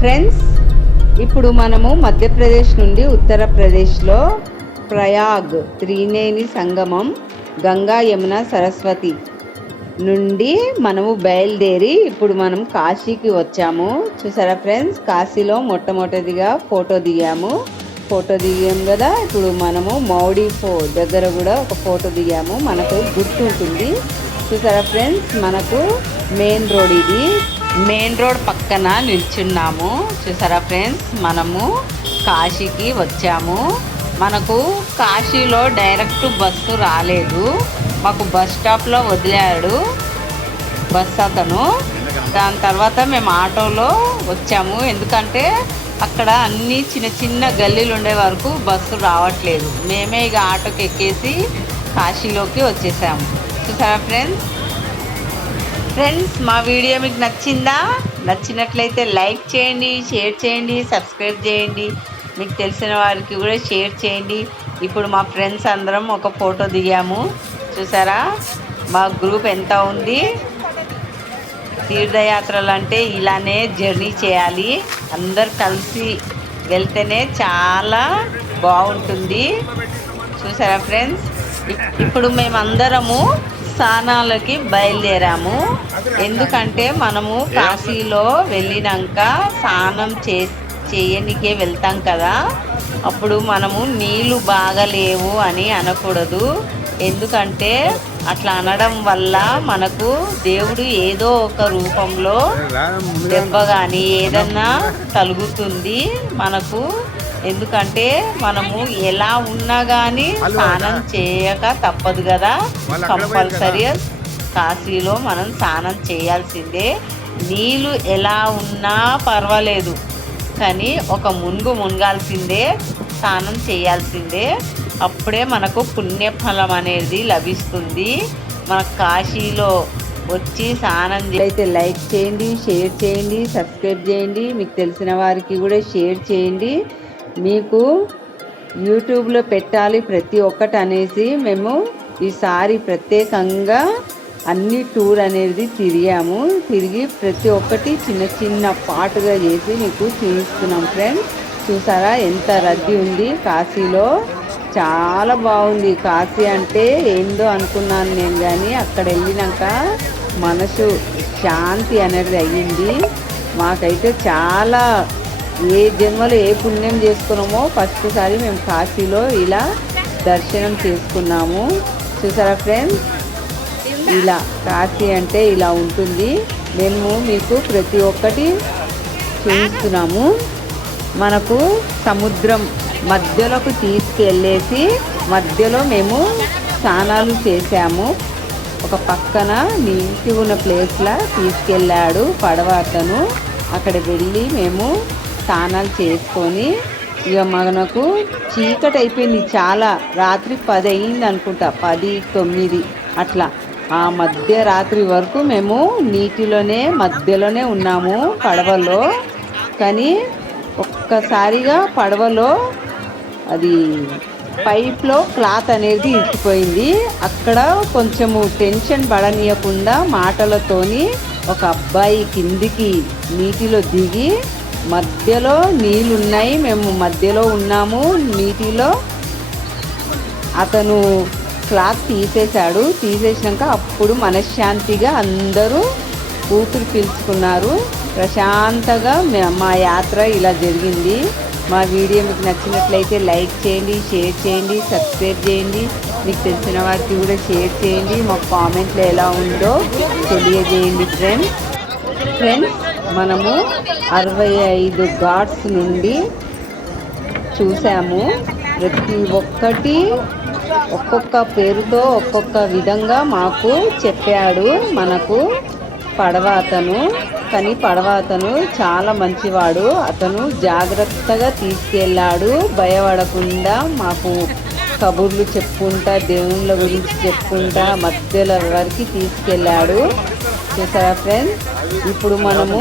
Friends ఇప్పుడు మనము మధ్యప్రదేశ్ నుండి ఉత్తరప్రదేశ్లో ప్రయాగ్ త్రినేని సంగమం గంగా యమున సరస్వతి నుండి మనము బయలుదేరి ఇప్పుడు మనం కాశీకి వచ్చాము. చూసారా ఫ్రెండ్స్ కాశీలో మొట్టమొదటిగా ఫోటో దిగాము. ఫోటో దిగాము కదా? ఇప్పుడు మనము మౌడీ ఫో దగ్గర కూడా ఒక ఫోటో దిగాము. మనకు గుర్తు ఉంటుంది చూసారా ఫ్రెండ్స్ మనకు మెయిన్ రోడ్ ఇది. మెయిన్ రోడ్ పక్కన నిల్చున్నాము. చూసారా ఫ్రెండ్స్? మనము కాశీకి వచ్చాము. మనకు కాశీలో డైరెక్ట్ బస్సు రాలేదు. మాకు బస్ స్టాప్లో వదిలాడు బస్ అతను. దాని తర్వాత మేము ఆటోలో వచ్చాము. ఎందుకంటే అక్కడ అన్ని చిన్న చిన్న గల్లీలు ఉండే వరకు బస్సు రావట్లేదు. మేమే ఇక ఆటోకి ఎక్కేసి కాశీలోకి వచ్చేసాము. చూసారా ఫ్రెండ్స్? ఫ్రెండ్స్ మా వీడియో మీకు నచ్చిందా? నచ్చినట్లయితే లైక్ చేయండి షేర్ చేయండి సబ్స్క్రైబ్ చేయండి. మీకు తెలిసిన వారికి కూడా షేర్ చేయండి. ఇప్పుడు మా ఫ్రెండ్స్ అందరం ఒక ఫోటో దిగాము. చూసారా? మా గ్రూప్ ఎంత ఉంది? తీర్థయాత్రలు అంటే ఇలానే జర్నీ చేయాలి. అందరు కలిసి వెళ్తేనే చాలా బాగుంటుంది. చూసారా ఫ్రెండ్స్? ఇప్పుడు మేమందరము స్నానాలకి బయలుదేరాము. ఎందుకంటే మనము కాశీలో వెళ్ళినాక స్నానం చే చేయనికే వెళ్తాం కదా. అప్పుడు మనము నీళ్ళు బాగలేవు అని అనకూడదు. ఎందుకంటే అట్లా అనడం వల్ల మనకు దేవుడు ఏదో ఒక రూపంలో దెబ్బ కానీ ఏదన్నా తలుగుతుంది. మనకు ఎందుకంటే మనము ఎలా ఉన్నా కానీ స్నానం చేయక తప్పదు కదా. కంపల్సరీ కాశీలో మనం స్నానం చేయాల్సిందే. నీళ్ళు ఎలా ఉన్నా పర్వాలేదు. కానీ ఒక మునుగు మునగాల్సిందే స్నానం చేయాల్సిందే. అప్పుడే మనకు పుణ్యఫలం అనేది లభిస్తుంది. మన కాశీలో వచ్చి స్నానం అయితే లైక్ చేయండి షేర్ చేయండి సబ్స్క్రైబ్ చేయండి. మీకు తెలిసిన వారికి కూడా షేర్ చేయండి. మీకు యూట్యూబ్లో పెట్టాలి ప్రతి ఒక్కటి అనేసి మేము ఈసారి ప్రత్యేకంగా అన్ని టూర్ అనేది తిరిగాము. తిరిగి ప్రతి ఒక్కటి చిన్న చిన్న పాటుగా చేసి మీకు చూపిస్తున్నాం ఫ్రెండ్ చూసారా? ఎంత రద్దీ ఉంది. కాశీలో చాలా బాగుంది. కాశీ అంటే ఏందో అనుకున్నాను నేను కానీ అక్కడ వెళ్ళినాక మనసు శాంతి అనేది అయ్యింది. మాకైతే చాలా ఏ జన్మలో ఏ పుణ్యం చేసుకున్నామో ఫస్ట్సారి మేము కాశీలో ఇలా దర్శనం చేసుకున్నాము. చూసారా ఫ్రెండ్స్? ఇలా కాశీ అంటే ఇలా ఉంటుంది. మేము మీకు ప్రతి ఒక్కటి చూపిస్తున్నాము. మనకు సముద్రం మధ్యలోకి తీసుకెళ్ళేసి మధ్యలో మేము స్నానాలు చేసాము ఒక పక్కన నీటి ఉన్న ప్లేస్లా తీసుకెళ్ళాడు పడవ అతను. అక్కడ వెళ్ళి మేము స్నానాలు చేసుకొని ఇక మనకు చీకటి అయిపోయింది. చాలా రాత్రి పది అయింది అనుకుంటా. పది తొమ్మిది అట్లా. ఆ మధ్య రాత్రి వరకు మేము నీటిలోనే మధ్యలోనే ఉన్నాము పడవలో. కానీ ఒక్కసారిగా పడవలో అది పైప్లో క్లాత్ అనేది ఇచ్చిపోయింది అక్కడ కొంచెము టెన్షన్ పడనీయకుండా మాటలతోని ఒక అబ్బాయి కిందికి నీటిలో దిగి మధ్యలో నీళ్ళు ఉన్నాయి మేము మధ్యలో ఉన్నాము నీటిలో. అతను క్లాత్ తీసేశాడు. తీసేసినాక అప్పుడు మనశ్శాంతిగా అందరూ ఊపిరి పీల్చుకున్నారు. ప్రశాంతంగా మా యాత్ర ఇలా జరిగింది. మా వీడియో మీకు నచ్చినట్లయితే లైక్ చేయండి షేర్ చేయండి సబ్స్క్రైబ్ చేయండి. మీకు తెలిసిన వారికి కూడా షేర్ చేయండి. మా కామెంట్లో ఎలా ఉందో తెలియజేయండి ఫ్రెండ్స్ ఫ్రెండ్స్ మనము అరవై ఐదు ఘాట్స్ నుండి చూసాము ప్రతి ఒక్కటి ఒక్కొక్క పేరుతో ఒక్కొక్క విధంగా మాకు చెప్పాడు మనకు పడవ అతను కానీ పడవ అతను చాలా మంచివాడు. అతను జాగ్రత్తగా తీసుకెళ్ళాడు. భయపడకుండా మాకు కబుర్లు చెప్పుకుంటా దేవుళ్ళ గురించి చెప్పుకుంటా మధ్యలో వరకు తీసుకెళ్ళాడు. చూసారా ఫ్రెండ్స్ ఇప్పుడు మనము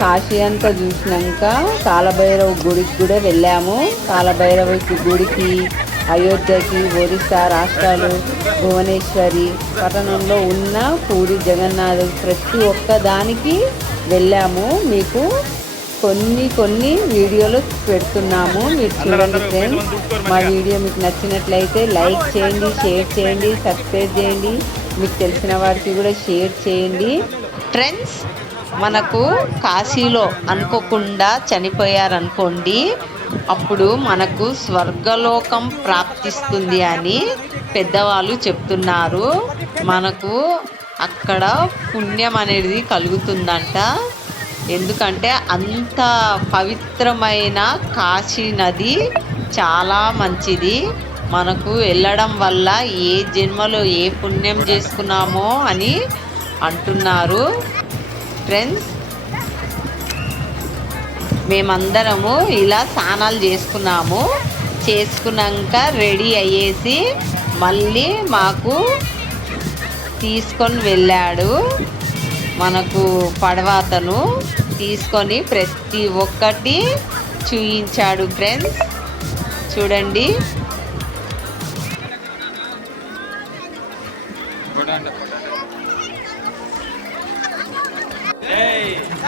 కాశీ అంతా చూసినాక కాలభైరవ గుడికి కూడా వెళ్ళాము. కాలభైరవ గుడికి అయోధ్యకి ఒరిస్సా రాష్ట్రాలు భువనేశ్వరి పట్టణంలో ఉన్న పూరి జగన్నాథ్ ప్రతి ఒక్క దానికి వెళ్ళాము. మీకు కొన్ని కొన్ని వీడియోలు పెడుతున్నాము. మీరు చూడండి ఫ్రెండ్స్ మా వీడియో మీకు నచ్చినట్లయితే లైక్ చేయండి షేర్ చేయండి సబ్స్క్రైబ్ చేయండి. మీకు తెలిసిన వారికి కూడా షేర్ చేయండి. ఫ్రెండ్స్ మనకు కాశీలో అనుకోకుండా చనిపోయారనుకోండి అప్పుడు మనకు స్వర్గలోకం ప్రాప్తిస్తుంది అని పెద్దవాళ్ళు చెప్తున్నారు. మనకు అక్కడ పుణ్యం అనేది కలుగుతుందంట. ఎందుకంటే అంత పవిత్రమైన కాశీ నది చాలా మంచిది. మనకు వెళ్ళడం వల్ల ఏ జన్మలో ఏ పుణ్యం చేసుకున్నామో అని అంటున్నారు. ఫ్రెండ్స్ మేమందరము ఇలా స్నానాలు చేసుకున్నాము. చేసుకున్నాక రెడీ అయ్యేసి మళ్ళీ మాకు తీసుకొని వెళ్ళాడు మనకు పడవాతను. తీసుకొని ప్రతి ఒక్కటి చూయించాడు ఫ్రెండ్స్ చూడండి.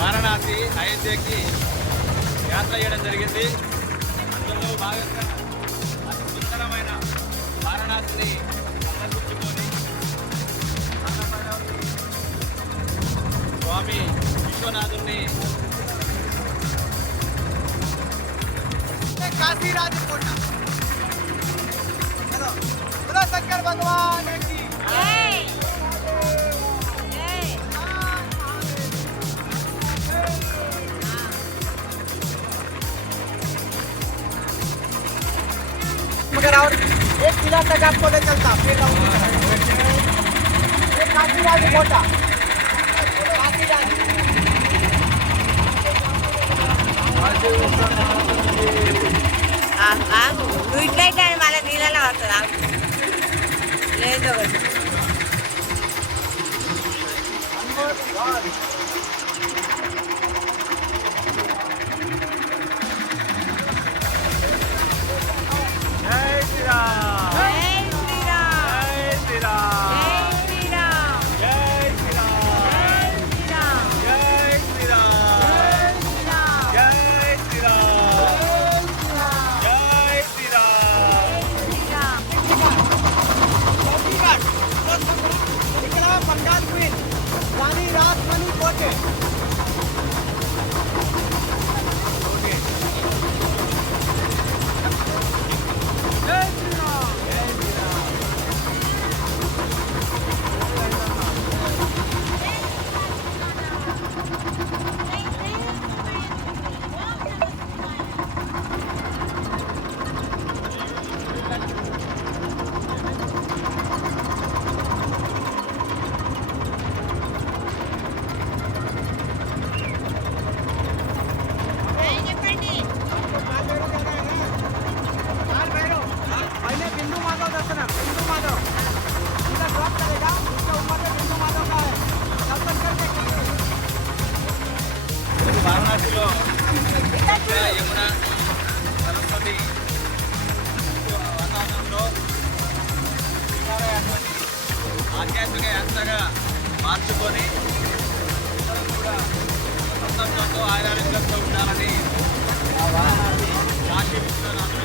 వారణాసి అయోధ్యకి యాత్ర చేయడం జరిగింది. అందులో భాగంగా అతి సుందరమైన వారణాసిని సందర్శించుకొని స్వామి విశ్వనాథుని కాశీరాజు కోట హలో. శంకర్ భగవాన్ मगर और एक किला तक आपको ले चलता फिर राउंड करा। ये काशी राजकोटा काशी राज ఆగు, ఆగు నువ్వు ఇట్లయితే అది మళ్ళీ నీళ్ళలో పడుతుంది ఆగు లేదు ఒకటి ఆధ్యాత్మిక యాత్రగా మార్చుకొని సంతోషంతో ఆరోగ్యంతో ఉండాలని కాశీ విశ్వనాథ్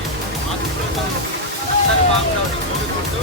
ఆశీస్సులతో అందరూ బాగుండాలని కోరుకుంటూ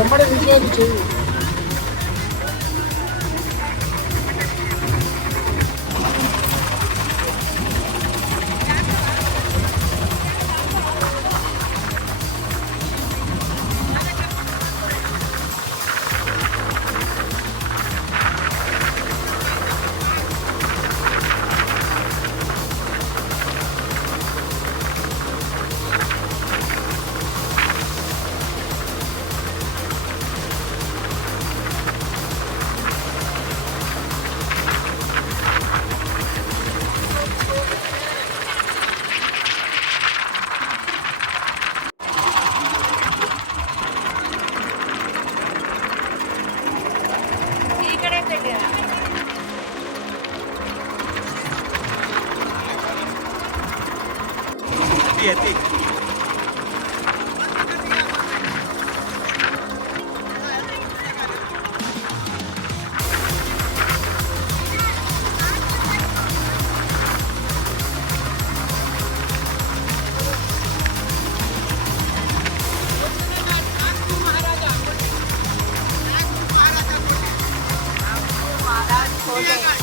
எம்மடை விஜயம் செய்யும் Hati-hati. 了。